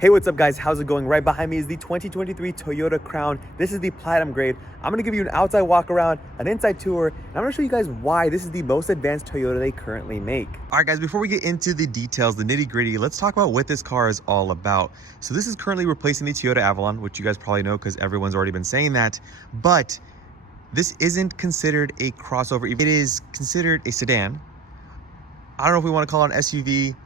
Hey, what's up guys? How's it going? Right behind me is the 2023 Toyota Crown. This is the Platinum grade. I'm gonna give you an outside walk around, an inside tour, and I'm gonna show you guys why this is the most advanced Toyota they currently make. All right guys, before we get into the details, the nitty gritty, let's talk about what this car is all about. So this is currently replacing the Toyota Avalon, which you guys probably know because everyone's already been saying that, but this isn't considered a crossover. It is considered a sedan. I don't know if we wanna call it an SUV.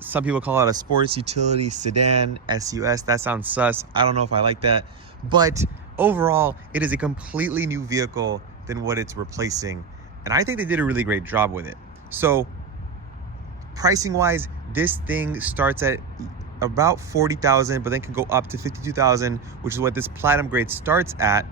Some people call it a sports utility sedan, SUS. That sounds sus. I don't know if I like that. But overall, it is a completely new vehicle than what it's replacing. And I think they did a really great job with it. So pricing wise, this thing starts at about 40,000, but then can go up to 52,000, which is what this Platinum grade starts at.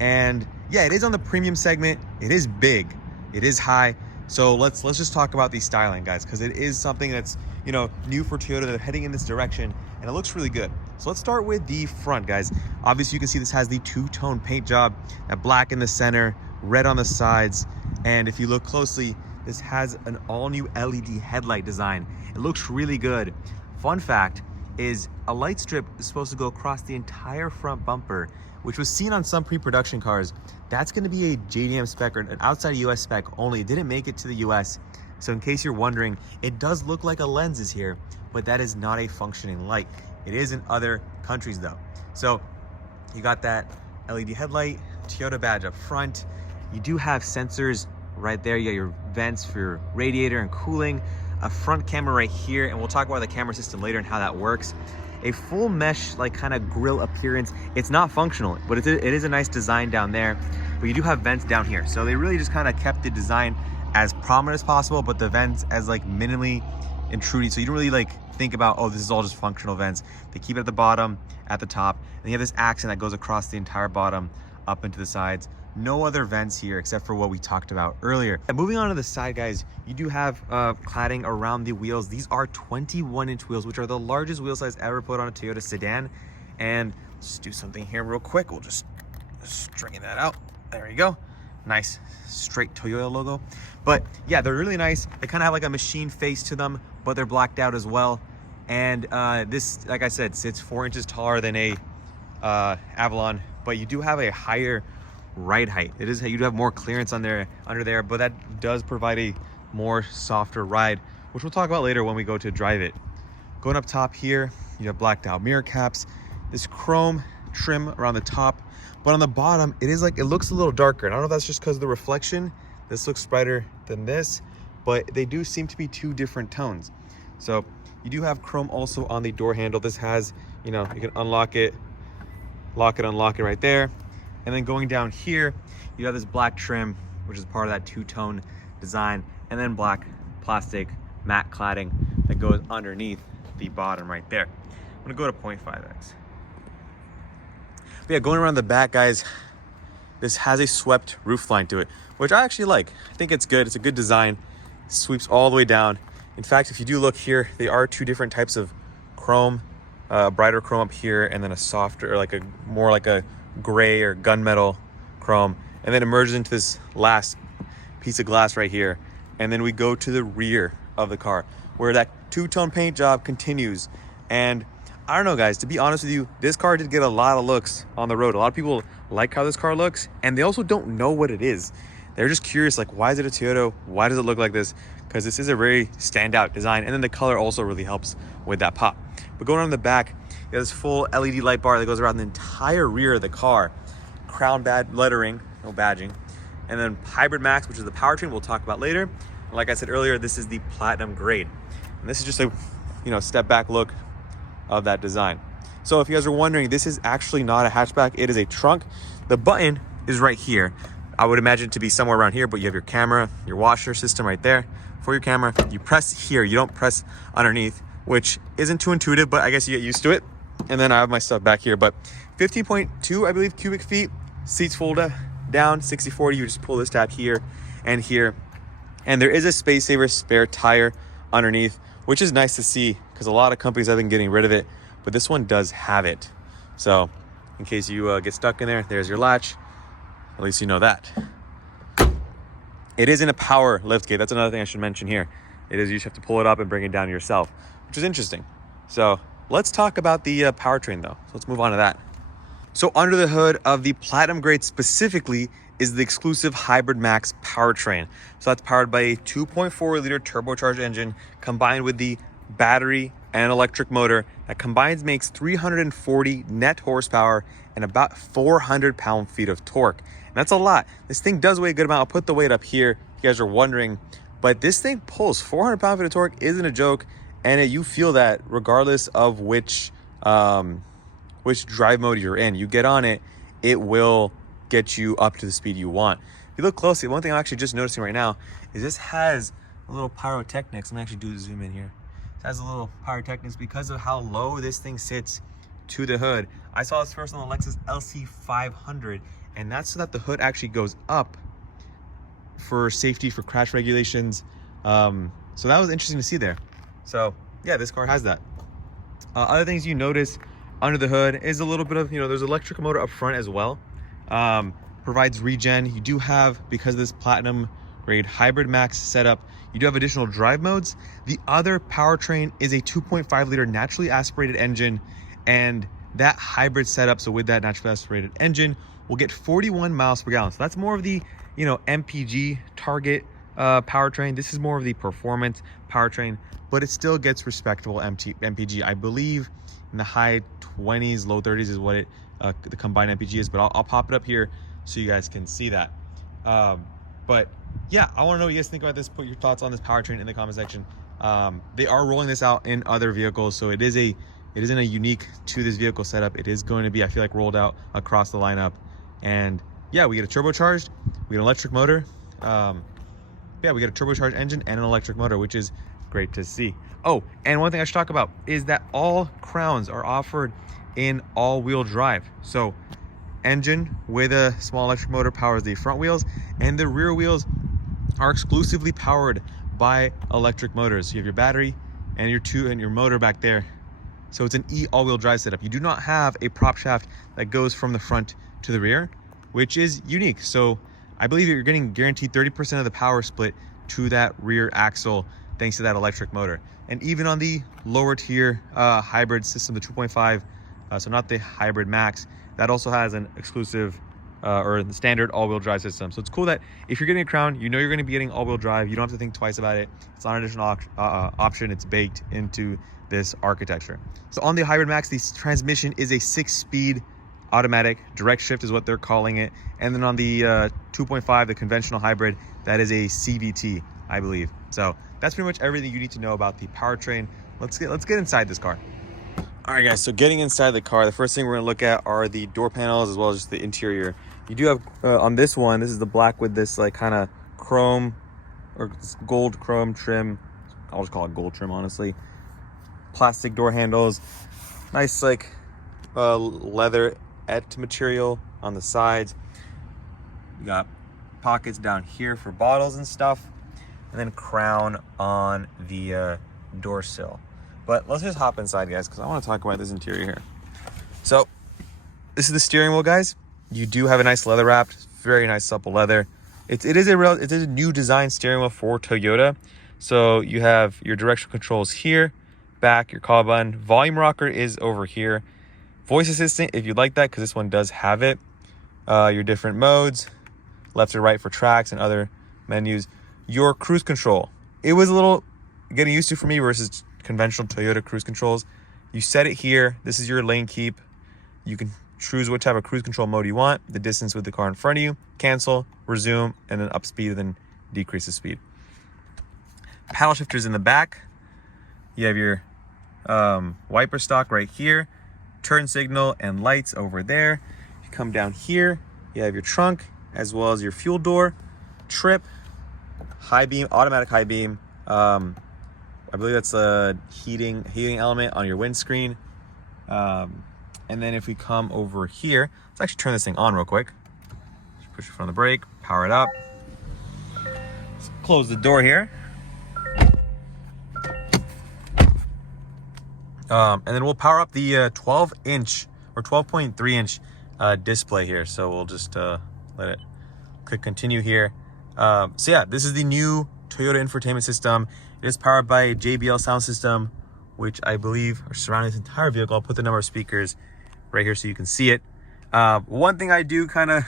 And yeah, it is on the premium segment. It is big. It is high. So let's just talk about the styling, guys, because it is something that's, you know, new for Toyota. They're heading in this direction and it looks really good. So let's start with the front, guys. Obviously you can see this has the two-tone paint job, that black in the center, red on the sides. And if you look closely, this has an all-new LED headlight design. It looks really good. Fun fact is a light strip is supposed to go across the entire front bumper, which was seen on some pre-production cars. That's gonna be a JDM spec or an outside US spec only. It didn't make it to the US. So in case you're wondering, it does look like a lens is here, but that is not a functioning light. It is in other countries though. So you got that LED headlight, Toyota badge up front. You do have sensors right there. You got your vents for your radiator and cooling, a front camera right here, and we'll talk about the camera system later and how that works. A full mesh like kind of grille appearance. It's not functional, but it is a nice design down there. But you do have vents down here. So they really just kind of kept the design as prominent as possible, but the vents as like minimally intruding. So you don't really like think about, oh, this is all just functional vents. They keep it at the bottom, at the top, and you have this accent that goes across the entire bottom up into the sides. No other vents here except for what we talked about earlier. And moving on to the side, guys, you do have cladding around the wheels. These are 21-inch wheels, which are the largest wheel size ever put on a Toyota sedan. And let's do something here real quick. We'll just straighten that out. There you go. Nice straight Toyota logo. But yeah, they're really nice. They kind of have like a machine face to them, but they're blacked out as well. And this, like I said, sits 4 inches taller than a Avalon, but you do have a higher ride height. It is, you do have more clearance under there, but that does provide a more softer ride, which we'll talk about later when we go to drive it. Going up top here, you have blacked out mirror caps, this chrome trim around the top, but on the bottom, it is like, it looks a little darker. And I don't know if that's just because of the reflection. This looks brighter than this, but they do seem to be two different tones. So you do have chrome also on the door handle. This has, you know, you can unlock it, lock it, unlock it right there. And then going down here, you have this black trim, which is part of that two-tone design, and then black plastic matte cladding that goes underneath the bottom right there. I'm gonna go to 0.5x. But yeah, going around the back, guys, this has a swept roofline to it, which I actually like. I think it's good. It's a good design. Sweeps all the way down. In fact, if you do look here, they are two different types of chrome, brighter chrome up here, and then a softer, or like a more like a gray or gunmetal chrome, and then it merges into this last piece of glass right here. And then we go to the rear of the car where that two-tone paint job continues. And I don't know, guys, to be honest with you, this car did get a lot of looks on the road. A lot of people like how this car looks, and they also don't know what it is. They're just curious, like, why is it a Toyota? Why does it look like this? Because this is a very standout design, and then the color also really helps with that pop. But going on the back, you have this full LED light bar that goes around the entire rear of the car. Crown badge lettering, no badging. And then Hybrid Max, which is the powertrain we'll talk about later. And like I said earlier, this is the Platinum grade. And this is just a, you know, step back look of that design. So if you guys are wondering, this is actually not a hatchback, it is a trunk. The button is right here. I would imagine it to be somewhere around here, but you have your camera, your washer system right there for your camera. You press here, you don't press underneath, which isn't too intuitive, but I guess you get used to it. And then I have my stuff back here, but 15.2, I believe, cubic feet. Seats fold down, 60/40, you just pull this tab here and here. And there is a space saver spare tire underneath, which is nice to see because a lot of companies have been getting rid of it, but this one does have it. So in case you get stuck in there, there's your latch. At least you know that. It isn't a power lift gate. That's another thing I should mention here. It is, you just have to pull it up and bring it down yourself, which is interesting. So let's talk about the powertrain though. So let's move on to that. So under the hood of the Platinum Grade specifically is the exclusive Hybrid Max powertrain. So that's powered by a 2.4 liter turbocharged engine combined with the battery and electric motor that combines makes 340 net horsepower and about 400 pound-feet of torque. And that's a lot. This thing does weigh a good amount. I'll put the weight up here if you guys are wondering, but this thing pulls 400 pound-feet of torque. Isn't a joke, and you feel that regardless of which drive mode you're in. You get on it, it will get you up to the speed you want. If you look closely, one thing I'm actually just noticing right now is this has a little pyrotechnics. Let me actually do the zoom in here. It has a little pyrotechnics because of how low this thing sits to the hood. I saw this first on the Lexus LC500, and that's so that the hood actually goes up for safety, for crash regulations. So that was interesting to see there. So yeah, this car has that. Other things you notice under the hood is a little bit of, there's an electric motor up front as well. Provides regen. You do have, because of this Platinum Grade Hybrid Max setup, you do have additional drive modes. The other powertrain is a 2.5 liter naturally aspirated engine, and that hybrid setup, so with that naturally aspirated engine, will get 41 miles per gallon. So that's more of the, MPG target powertrain. This is more of the performance powertrain, but it still gets respectable MPG. I believe in the high 20s, low 30s is what the combined MPG is, but I'll pop it up here so you guys can see that. But yeah, I want to know what you guys think about this. Put your thoughts on this powertrain in the comment section. They are rolling this out in other vehicles, so it isn't a unique to this vehicle setup. It is going to be, I feel like, rolled out across the lineup. And yeah, we get a turbocharged, we get an electric motor. Yeah, we get a turbocharged engine and an electric motor, which is great to see. Oh, and one thing I should talk about is that all crowns are offered in all-wheel drive. So engine with a small electric motor powers the front wheels, and the rear wheels are exclusively powered by electric motors. So you have your battery and your motor back there. So it's an all-wheel drive setup. You do not have a prop shaft that goes from the front to the rear, which is unique. So I believe you're getting guaranteed 30% of the power split to that rear axle thanks to that electric motor. And even on the lower tier hybrid system, the 2.5, so not the Hybrid Max, that also has an exclusive or the standard all-wheel drive system. So it's cool that if you're getting a Crown, you're going to be getting all-wheel drive. You don't have to think twice about it. It's not an additional option. It's baked into this architecture. So on the Hybrid Max, the transmission is a 6-speed automatic. Direct shift is what they're calling it. And then on the 2.5, the conventional hybrid, that is a CVT, I believe. So that's pretty much everything you need to know about the powertrain. Let's get inside this car. All right, guys, so getting inside the car, the first thing we're gonna look at are the door panels as well as just the interior. You do have, on this one, this is the black with this like kind of chrome or gold chrome trim. I'll just call it gold trim, honestly. Plastic door handles, nice like leather material on the sides. You got pockets down here for bottles and stuff, and then Crown on the door sill. But let's just hop inside, guys, because I want to talk about this interior here. So this is the steering wheel, guys. You do have a nice leather wrapped, very nice supple leather. It is a new design steering wheel for Toyota. So you have your directional controls here, back, your call button, volume rocker is over here, voice assistant if you'd like that, because this one does have it. Your different modes, left or right for tracks and other menus. Your cruise control, it was a little getting used to for me versus conventional Toyota cruise controls. You set it here. This is your lane keep. You can choose what type of cruise control mode you want, the distance with the car in front of you, cancel, resume, and then up speed, and then decrease the speed. Paddle shifters in the back. You have your wiper stalk right here, turn signal and lights over there. You come down here, you have your trunk as well as your fuel door, trip, high beam, automatic high beam. I believe that's a heating element on your windscreen. And then if we come over here, let's actually turn this thing on real quick. Just push it from the brake, power it up. Let's close the door here. And then we'll power up the 12-inch or 12.3-inch display here. So we'll just let it click continue here. So yeah, this is the new Toyota infotainment system. It is powered by a JBL sound system which I believe are surrounding this entire vehicle. I'll put the number of speakers right here so you can see it. One thing I do kind of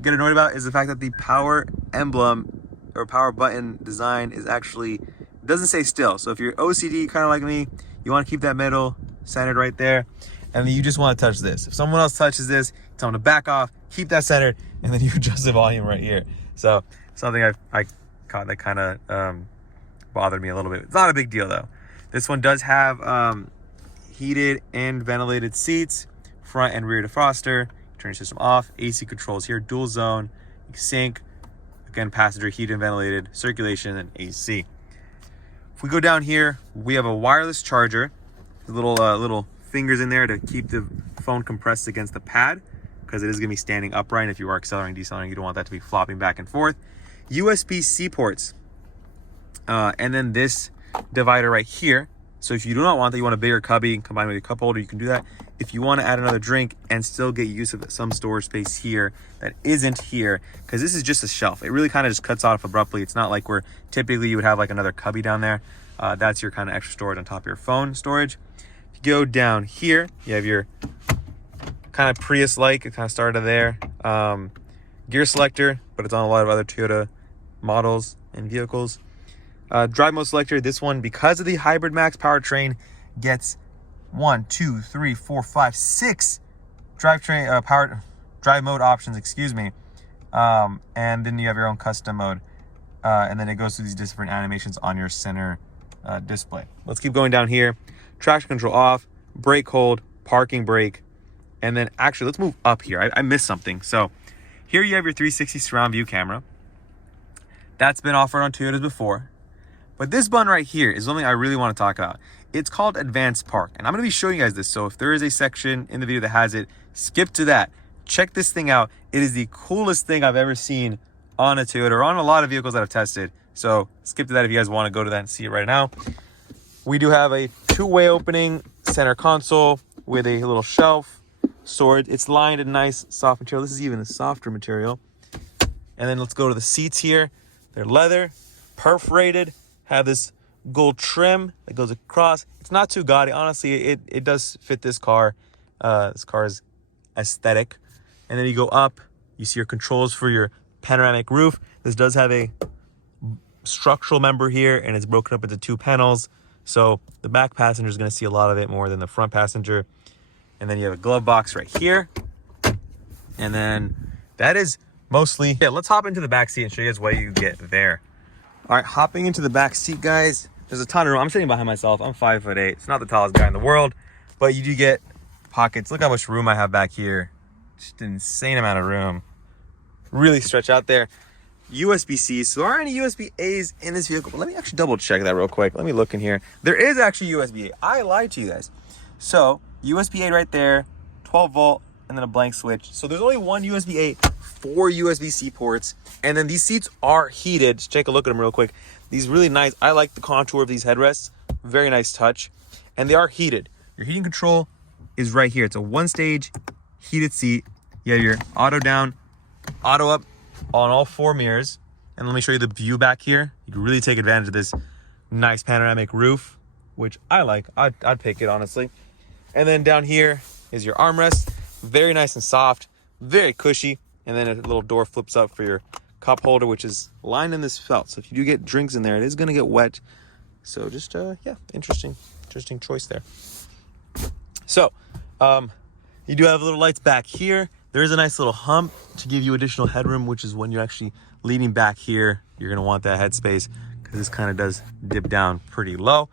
get annoyed about is the fact that the power emblem or power button design is actually, doesn't stay still. So if you're OCD kind of like me, you want to keep that middle centered right there, and then you just want to touch this. If someone else touches this, tell them to back off, keep that centered, and then you adjust the volume right here. So something I caught that kind of bothered me a little bit. It's not a big deal though. This one does have heated and ventilated seats, front and rear defroster, turn your system off, AC controls here, dual zone, sync, again, passenger heated and ventilated, circulation, and AC. If we go down here, we have a wireless charger, little fingers in there to keep the phone compressed against the pad, because it is going to be standing upright. And if you are accelerating, decelerating, you don't want that to be flopping back and forth. USB-C ports, and then this divider right here. So if you do not want that, you want a bigger cubby combined with your cup holder, you can do that. If you want to add another drink and still get use of some storage space here that isn't here, because this is just a shelf. It really kind of just cuts off abruptly. It's not like where typically you would have like another cubby down there. That's your kind of extra storage on top of your phone storage. If you go down here, you have your kind of Prius-like, it kind of started there. Gear selector, but it's on a lot of other Toyota models and vehicles. Drive mode selector, this one, because of the Hybrid Max powertrain, gets 1, 2, 3, 4, 5, 6 drive mode options, excuse me. And then you have your own custom mode. And then it goes through these different animations on your center display. Let's keep going down here. Traction control off, brake hold, parking brake. And then actually, let's move up here. I missed something. So here you have your 360 surround view camera. That's been offered on Toyotas before. But this button right here is something I really want to talk about. It's called Advanced Park. And I'm going to be showing you guys this. So if there is a section in the video that has it, skip to that. Check this thing out. It is the coolest thing I've ever seen on a Toyota or on a lot of vehicles that I've tested. So skip to that if you guys want to go to that and see it right now. We do have a two-way opening center console with a little shelf storage. It's lined in nice soft material. This is even a softer material. And then let's go to the seats here. They're leather, perforated, have this gold trim that goes across. It's not too gaudy. Honestly, it does fit this car. This car is aesthetic. And then you go up, you see your controls for your panoramic roof. This does have a structural member here, and it's broken up into 2 panels. So the back passenger is going to see a lot of it more than the front passenger. And then you have a glove box right here. And then that is mostly, yeah, let's hop into the back seat and show you guys what you get there. All right, hopping into the back seat, guys. There's a ton of room. I'm sitting behind myself. I'm 5'8". It's not the tallest guy in the world, but you do get pockets. Look how much room I have back here. Just an insane amount of room. Really stretch out there. USB-C. So there aren't any USB-A's in this vehicle, but let me actually double check that real quick. Let me look in here. There is actually USB-A. I lied to you guys. So USB-A right there, 12 volt, and then a blank switch. So there's only one USB-A, 4 USB-C ports, and then these seats are heated. Just take a look at them real quick. These really nice. I like the contour of these headrests. Very nice touch, and they are heated. Your heating control is right here. It's a 1-stage heated seat. You have your auto down, auto up on all 4 mirrors. And let me show you the view back here. You can really take advantage of this nice panoramic roof, which I like. I'd pick it, honestly. And then down here is your armrest. Very nice and soft, very cushy. And then a little door flips up for your cup holder, which is lined in this felt. So if you do get drinks in there, it is going to get wet. So just, yeah, interesting choice there. So you do have little lights back here. There is a nice little hump to give you additional headroom, which is when you're actually leaning back here, you're going to want that headspace because this kind of does dip down pretty low.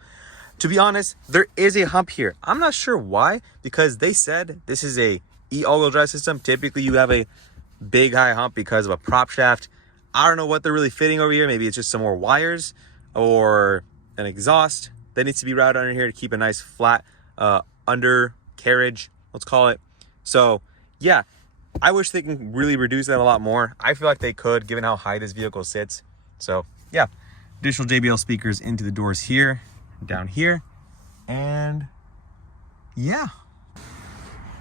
To be honest, there is a hump here. I'm not sure why, because they said this is a all-wheel drive system. Typically you have a big high hump because of a prop shaft. I don't know what they're really fitting over here. Maybe it's just some more wires or an exhaust that needs to be routed under here to keep a nice flat undercarriage, let's call it. So yeah, I wish they can really reduce that a lot more. I feel like they could, given how high this vehicle sits. So yeah, additional JBL speakers into the doors here, down here, and yeah.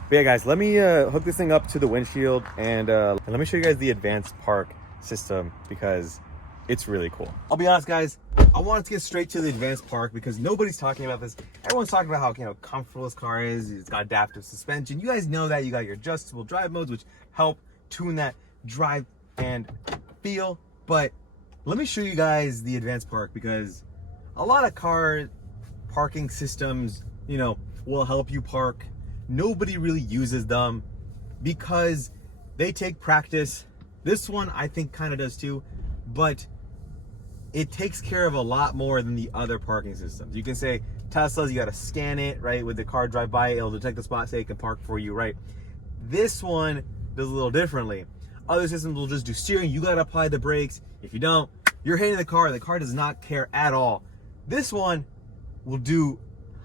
But yeah, guys, let me hook this thing up to the windshield, and let me show you guys the advanced park system, because It's really cool. I'll be honest, guys, I wanted to get straight to the advanced park because nobody's talking about this. Everyone's talking about how, you know, comfortable this car is. It's got adaptive suspension. You guys know that. You got your adjustable drive modes, which help tune that drive and feel. But let me show you guys the advanced park, because a lot of car parking systems, you know, will help you park. Nobody really uses them because they take practice. This one I think kind of does too, but it takes care of a lot more than the other parking systems. You can say Tesla's, you got to scan it, right? With the car drive by, it'll detect the spot, say it can park for you, right? This one does a little differently. Other systems will just do steering. You got to apply the brakes. If you don't, you're hitting the car. The car does not care at all. This one will do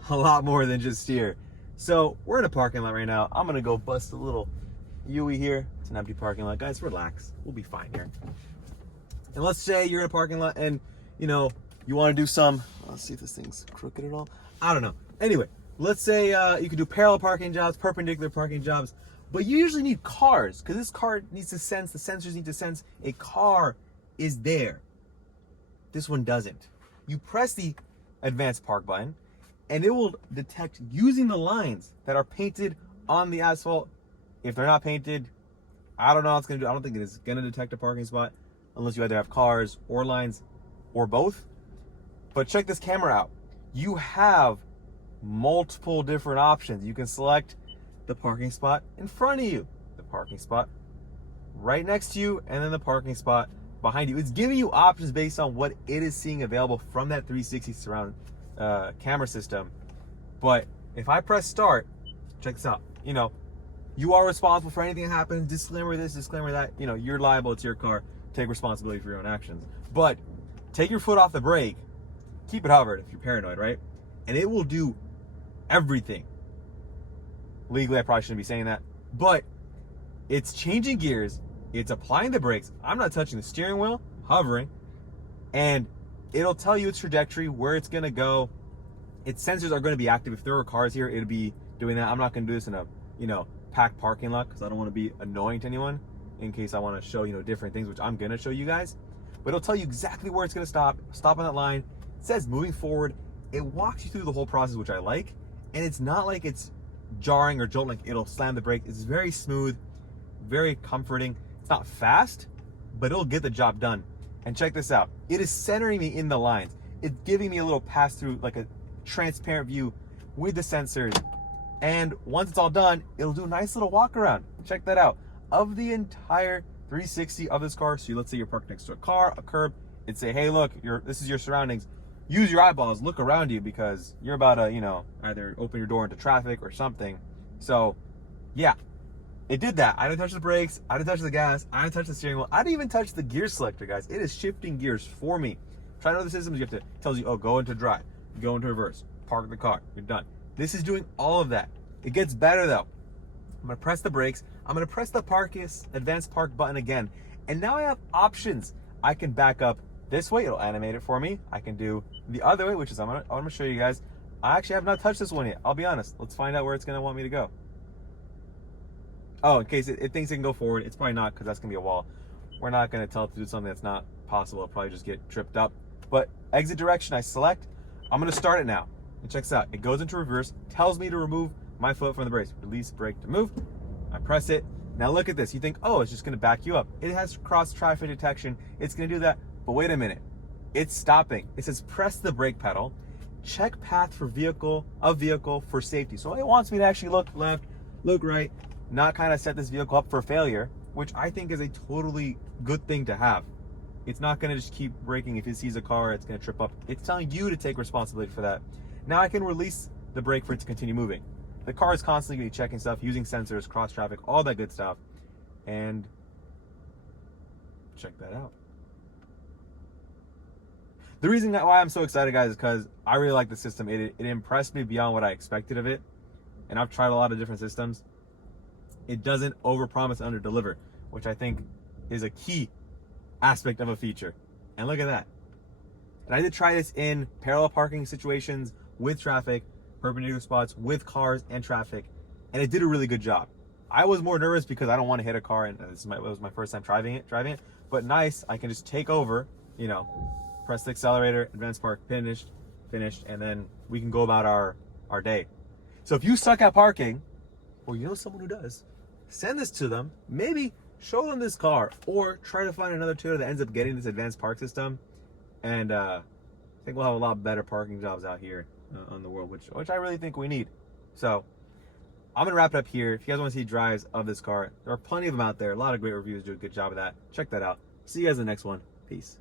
a lot more than just steer. So we're in a parking lot right now. I'm going to go bust a little Yui here. It's an empty parking lot. Guys, relax. We'll be fine here. And let's say you're in a parking lot and, you know, you want to do some, let's see if this thing's crooked at all. I don't know. Anyway, let's say you can do parallel parking jobs, perpendicular parking jobs, but you usually need cars, because this car needs to sense, the sensors need to sense a car is there. This one doesn't. You press the advanced park button and it will detect using the lines that are painted on the asphalt. If they're not painted, I don't know what it's going to do. I don't think it is going to detect a parking spot, unless you either have cars or lines or both. But check this camera out. You have multiple different options. You can select the parking spot in front of you, the parking spot right next to you, and then the parking spot behind you. It's giving you options based on what it is seeing available from that 360 surround camera system. But if I press start, check this out. You know, you are responsible for anything that happens. Disclaimer this, disclaimer that. You know, you're liable. It's your car. Take responsibility for your own actions. But take your foot off the brake, keep it hovered if you're paranoid, right? And it will do everything. Legally, I probably shouldn't be saying that, but it's changing gears, it's applying the brakes. I'm not touching the steering wheel, hovering, and it'll tell you its trajectory, where it's gonna go. Its sensors are gonna be active. If there were cars here, it'd be doing that. I'm not gonna do this in a, you know, packed parking lot, because I don't want to be annoying to anyone, in case I want to show, you know, different things, which I'm going to show you guys. But it'll tell you exactly where it's going to stop on that line. It says moving forward. It walks you through the whole process, which I like. And it's not like it's jarring or jolting, like it'll slam the brake. It's very smooth, very comforting. It's not fast, but it'll get the job done. And check this out. It is centering me in the lines. It's giving me a little pass through, like a transparent view with the sensors. And once it's all done, it'll do a nice little walk around. Check that out. Of the entire 360 of this car. So let's say you're parked next to a car, a curb, and say, hey, look, this is your surroundings. Use your eyeballs, look around you, because you're about to, you know, either open your door into traffic or something. So yeah, it did that. I didn't touch the brakes, I didn't touch the gas, I didn't touch the steering wheel, I didn't even touch the gear selector, guys. It is shifting gears for me. Try to know the systems, you have to, it tells you, oh, go into drive, go into reverse, park the car, you're done. This is doing all of that. It gets better though. I'm gonna press the brakes. I'm gonna press the advanced park button again. And now I have options. I can back up this way, it'll animate it for me. I can do the other way, which is, I'm gonna show you guys. I actually have not touched this one yet, I'll be honest. Let's find out where it's gonna want me to go. Oh, in case it thinks it can go forward, it's probably not, because that's gonna be a wall. We're not gonna tell it to do something that's not possible. It'll probably just get tripped up. But exit direction, I select. I'm gonna start it now. And check this out, it goes into reverse, tells me to remove my foot from the brakes. Release, brake to move. I press it. Now look at this. You think, oh, it's just gonna back you up. It has cross traffic detection. It's gonna do that. But wait a minute. It's stopping. It says press the brake pedal. Check path for vehicle for safety. So it wants me to actually look left, look right, not kind of set this vehicle up for failure, which I think is a totally good thing to have. It's not gonna just keep braking. If it sees a car, it's gonna trip up. It's telling you to take responsibility for that. Now I can release the brake for it to continue moving. The car is constantly going to be checking stuff, using sensors, cross traffic, all that good stuff. And check that out. The reason why I'm so excited, guys, is because I really like the system. It impressed me beyond what I expected of it. And I've tried a lot of different systems. It doesn't overpromise and underdeliver, which I think is a key aspect of a feature. And look at that. And I did try this in parallel parking situations with traffic, perpendicular spots with cars and traffic, and it did a really good job. I was more nervous because I don't want to hit a car, and it was my first time driving it. But nice, I can just take over, you know, press the accelerator, advance park, finished, and then we can go about our day. So if you suck at parking, or you know someone who does, send this to them. Maybe show them this car, or try to find another Toyota that ends up getting this advanced park system. And I think we'll have a lot better parking jobs out here on the world, which I really think we need. So I'm gonna wrap it up here. If you guys want to see drives of this car, there are plenty of them out there. A lot of great reviews do a good job of that. Check that out. See you guys in the next one. Peace.